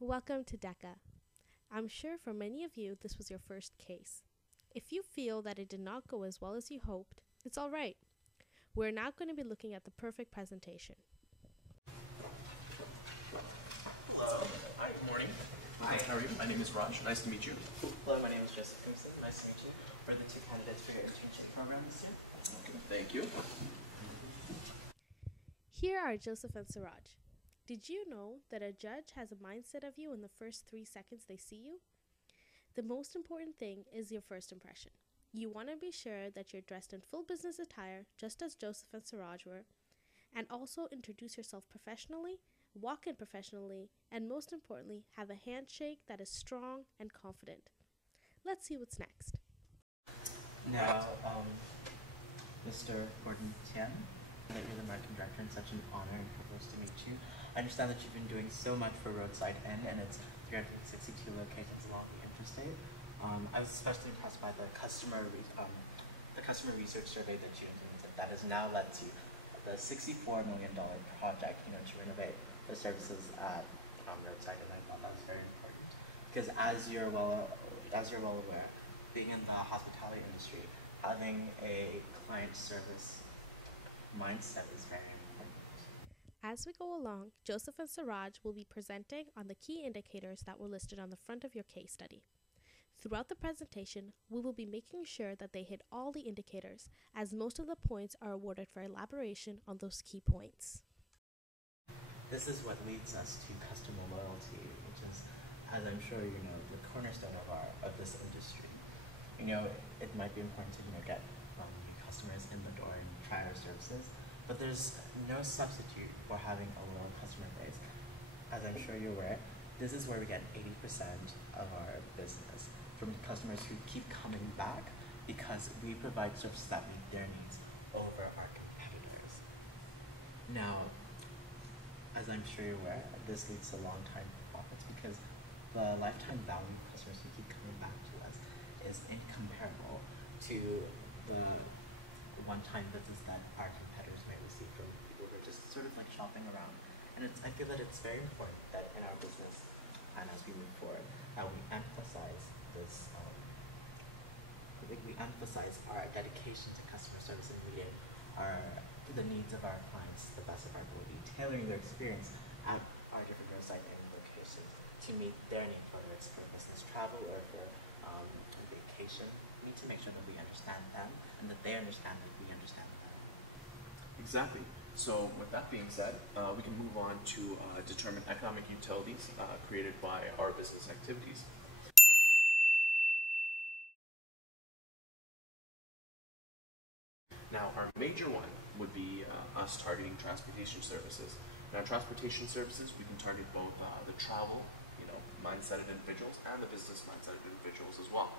Welcome to DECA. I'm sure for many of you this was your first case. If you feel that it did not go as well as you hoped, it's alright. We're now going to be looking at the perfect presentation. Hello. Hi, good morning. Hi. How are you? My name is Raj. Nice to meet you. Hello, my name is Joseph Simpson. Nice to meet you. We're the two candidates for your internship program this year. Okay, thank you. Here are Joseph and Siraj. Did you know that a judge has a mindset of you in the first 3 seconds they see you? The most important thing is your first impression. You want to be sure that you're dressed in full business attire, just as Joseph and Siraj were, and also introduce yourself professionally, walk in professionally, and most importantly, have a handshake that is strong and confident. Let's see what's next. Now, Mr. Gordon Tian, that you're the marketing director, and such an honor and privilege to meet you. I understand that you've been doing so much for Roadside Inn and its 362 locations along the interstate. I was especially impressed by the customer research survey that you implemented that has now led to the $64 million project, to renovate the services at Roadside, and I thought that was very important because as you're well aware, being in the hospitality industry, having a client service mindset is very important. As we go along, Joseph and Siraj will be presenting on the key indicators that were listed on the front of your case study. Throughout the presentation, we will be making sure that they hit all the indicators, as most of the points are awarded for elaboration on those key points. This is what leads us to customer loyalty, which is, as I'm sure you know, the cornerstone of this industry. It might be important to get new customers in the door and try our services, but there's no substitute for having a loyal customer base. As I'm sure you're aware, this is where we get 80% of our business from customers who keep coming back because we provide services that meet their needs over our competitors. Now, as I'm sure you're aware, this leads to long-time profits because the lifetime value of customers who keep coming back to us is incomparable to the one-time visits that our competitors may receive from people who are just sort of like shopping around. And I feel that it's very important that in our business and as we move forward, that we emphasize this. We emphasize our dedication to customer service and meeting the needs of our clients to the best of our ability, tailoring their experience at our different Roadside Inn locations to meet their needs, whether it's for business travel or for vacation. We need to make sure that we understand them and that they understand that we understand them. Exactly. So with that being said, we can move on to determine economic utilities created by our business activities. Now, our major one would be us targeting transportation services. Now, transportation services, we can target both the travel, mindset of individuals and the business mindset of individuals as well.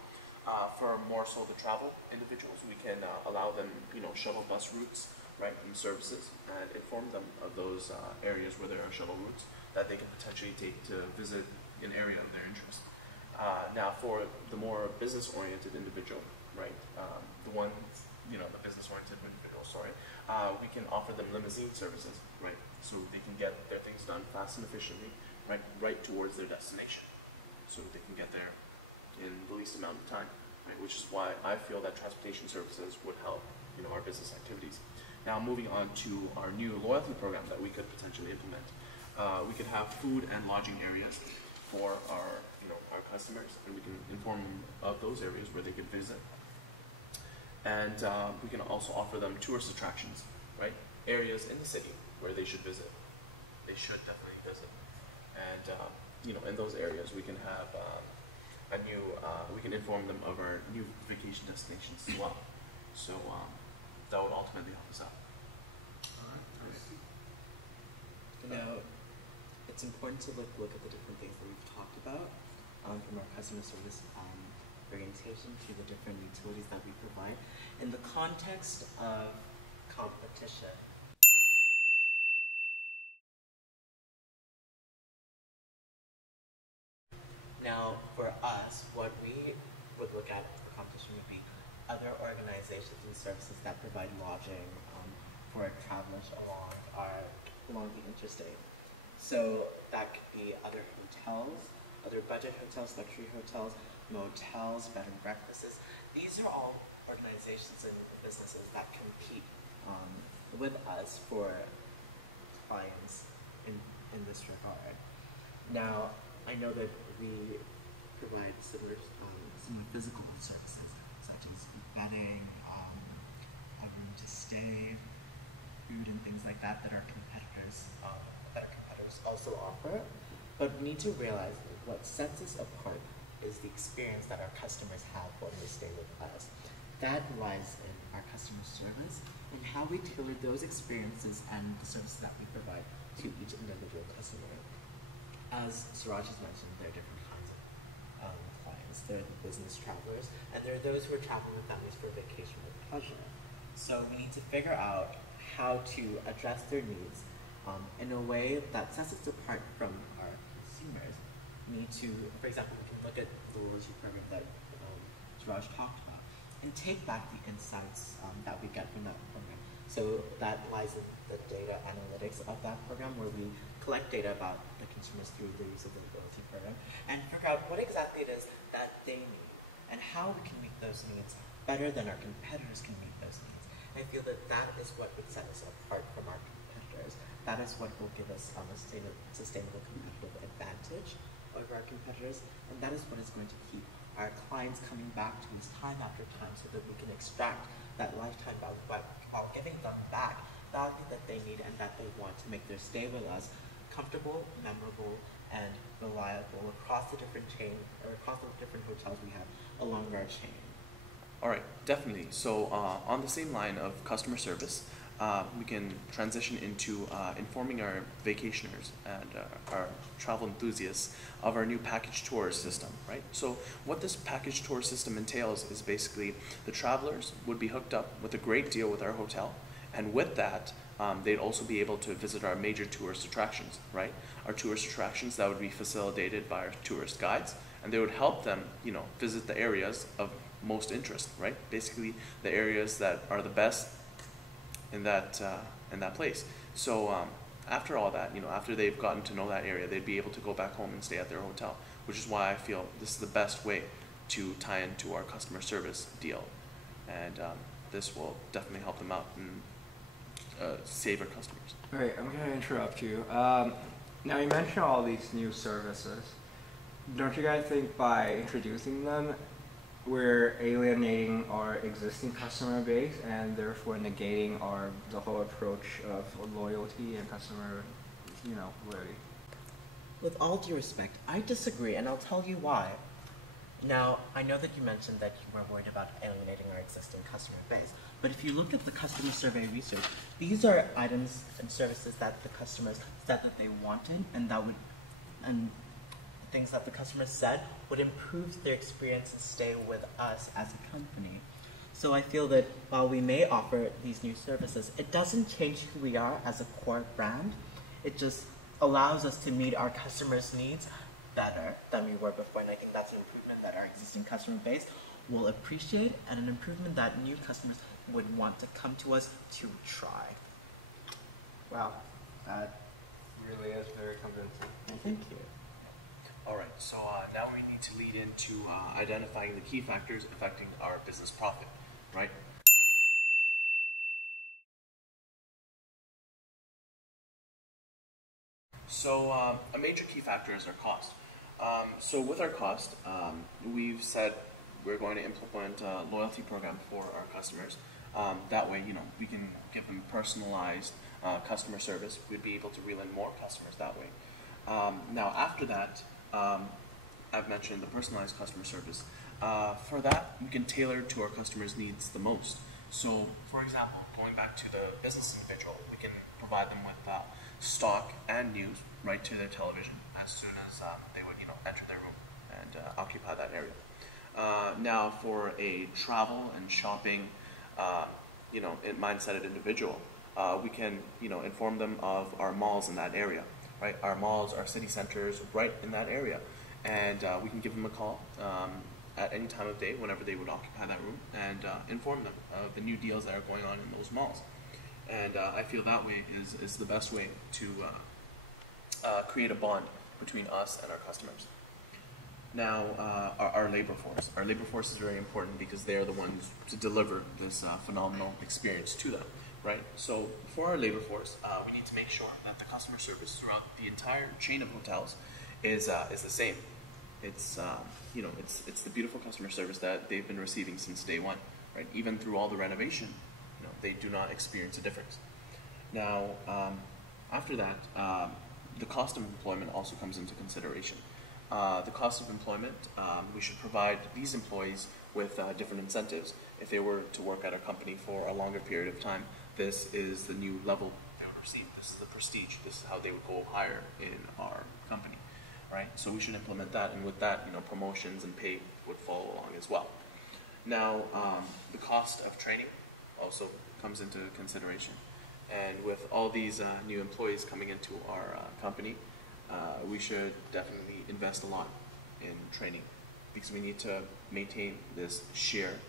For more so the travel individuals, we can allow them, shuttle bus routes, right, and services, and inform them of those areas where there are shuttle routes that they can potentially take to visit an area of their interest. Now, for the more business-oriented individual, right, the business-oriented individual, we can offer them limousine services, right, so they can get their things done fast and efficiently, right towards their destination, so they can get there in the least amount of time, right, which is why I feel that transportation services would help, our business activities. Now, moving on to our new loyalty program that we could potentially implement. We could have food and lodging areas for our customers, and we can inform them of those areas where they could visit. And we can also offer them tourist attractions, right? Areas in the city where they should visit. They should definitely visit. And in those areas, we can have we can inform them of our new vacation destinations as well. So that would ultimately help us out. It's important to look at the different things that we've talked about, from our customer service orientation to the different utilities that we provide in the context of competition. Now, for us, what we would look at for competition would be other organizations and services that provide lodging for travelers along the interstate. So that could be other hotels, other budget hotels, luxury hotels, motels, bed and breakfasts. These are all organizations and businesses that compete with us for clients in this regard. Now, I know that we provide similar physical services, such as bedding, a room to stay, food, and things like that our competitors also offer. But we need to realize that what sets us apart is the experience that our customers have when they stay with us. That lies in our customer service and how we tailor those experiences and the services that we provide to each individual customer. As Suraj has mentioned, there are different kinds of clients. There are the business travelers, and there are those who are traveling with families for vacation or pleasure. So we need to figure out how to address their needs in a way that sets us apart from our consumers. We need to, for example, we can look at the loyalty program that Suraj talked about and take back the insights that we get from that program. So that lies in the data analytics of that program, where we collect data about the consumers through the use of the loyalty program and figure out what exactly it is that they need and how we can meet those needs better than our competitors can meet those needs. And I feel that that is what would set us apart from our competitors. That is what will give us a sustainable competitive advantage over our competitors, and that is what is going to keep our clients coming back to us time after time, so that we can extract that lifetime value while giving them back value that they need and that they want to make their stay with us comfortable, memorable, and reliable across the different hotels we have along our chain. All right, definitely. So on the same line of customer service, we can transition into informing our vacationers and our travel enthusiasts of our new package tour system, right? So what this package tour system entails is basically the travelers would be hooked up with a great deal with our hotel, and with that, they'd also be able to visit our major tourist attractions, right? Our tourist attractions that would be facilitated by our tourist guides, and they would help them, visit the areas of most interest, right? Basically, the areas that are the best in that place. So after all that, after they've gotten to know that area, they'd be able to go back home and stay at their hotel, which is why I feel this is the best way to tie into our customer service deal, and this will definitely help them out and save our customers. All right, I'm going to interrupt you. Now you mentioned all these new services. Don't you guys think by introducing them, we're alienating our existing customer base and therefore negating the whole approach of loyalty and customer, loyalty? With all due respect, I disagree, and I'll tell you why. Now, I know that you mentioned that you were worried about alienating our existing customer base, but if you look at the customer survey research, these are items and services that the customers said that they wanted, and things that the customers said would improve their experience and stay with us as a company. So I feel that while we may offer these new services, it doesn't change who we are as a core brand. It just allows us to meet our customers' needs better than we were before, and I think that's an improvement that our existing customer base will appreciate, and an improvement that new customers would want to come to us to try. Wow, that really is very convincing. Thank you. All right, so now we need to lead into identifying the key factors affecting our business profit, right? So a major key factor is our cost. So with our cost, we've said we're going to implement a loyalty program for our customers. That way, we can give them personalized customer service. We'd be able to reel in more customers that way. Now, after that, I've mentioned the personalized customer service. For that, we can tailor to our customers' needs the most. So, for example, going back to the business individual, we can provide them with stock and news right to their television as soon as they would, enter their room and occupy that area. Now, for a travel and shopping, mindset individual, we can, inform them of our malls in that area. Right, our malls, our city centers, right in that area, and we can give them a call at any time of day, whenever they would occupy that room, and inform them of the new deals that are going on in those malls. And I feel that way is the best way to create a bond between us and our customers. Now, our labor force. Our labor force is very important because they are the ones to deliver this phenomenal experience to them, right? So for our labor force, we need to make sure that the customer service throughout the entire chain of hotels is the same. It's it's the beautiful customer service that they've been receiving since day one, right? Even through all the renovation, they do not experience a difference. Now, after that, the cost of employment also comes into consideration. The cost of employment, we should provide these employees with different incentives. If they were to work at a company for a longer period of time, this is the new level they would receive. This is the prestige. This is how they would go higher in our company, right? So we should implement that, and with that, promotions and pay would follow along as well. Now, the cost of training also comes into consideration. And with all these new employees coming into our company, we should definitely invest a lot in training because we need to maintain this shared,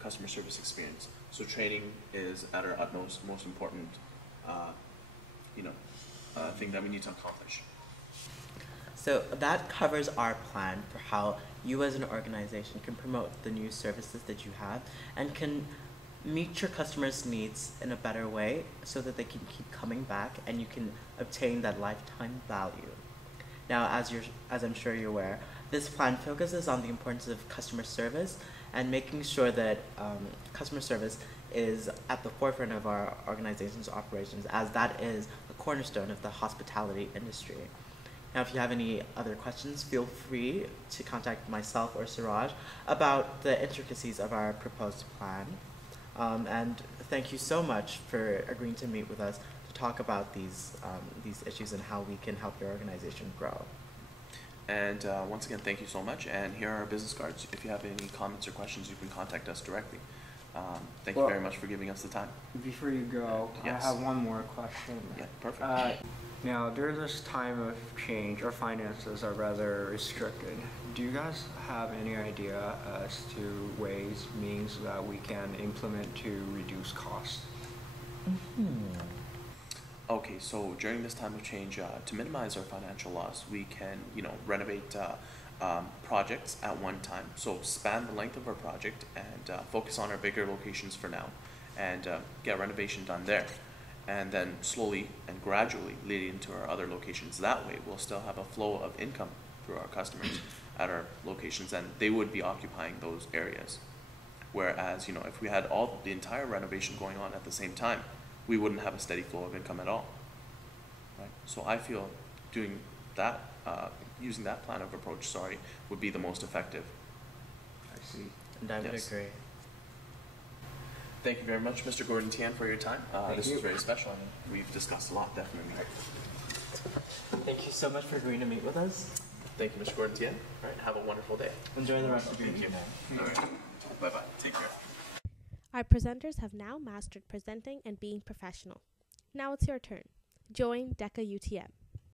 customer service experience. So training is at our utmost, most important, thing that we need to accomplish. So that covers our plan for how you as an organization can promote the new services that you have and can meet your customers' needs in a better way so that they can keep coming back and you can obtain that lifetime value. Now, as I'm sure you're aware, this plan focuses on the importance of customer service and making sure that customer service is at the forefront of our organization's operations, as that is a cornerstone of the hospitality industry. Now, if you have any other questions, feel free to contact myself or Suraj about the intricacies of our proposed plan. And thank you so much for agreeing to meet with us to talk about these issues and how we can help your organization grow. And once again, thank you so much. And here are our business cards. If you have any comments or questions, you can contact us directly. Thank you very much for giving us the time. Before you go, Yes. I have one more question. Yeah, perfect. Now, during this time of change, our finances are rather restricted. Do you guys have any idea as to ways, means that we can implement to reduce costs? Okay, so during this time of change, to minimize our financial loss, we can, renovate projects at one time. So span the length of our project and focus on our bigger locations for now, and get renovation done there. And then slowly and gradually lead into our other locations. That way, we'll still have a flow of income through our customers at our locations, and they would be occupying those areas. Whereas, if we had the entire renovation going on at the same time, we wouldn't have a steady flow of income at all. Right? So I feel doing that, using that plan of approach, would be the most effective. I see. And I would Yes. agree. Thank you very much, Mr. Gordon Tian, for your time. This you. was very special, and we've discussed a lot, definitely. Thank you so much for agreeing to meet with us. Thank you, Mr. Gordon Tian. All right, have a wonderful day. Enjoy the rest of your Thank you. evening. All right, bye-bye. Take care. Our presenters have now mastered presenting and being professional. Now it's your turn. Join DECA UTM.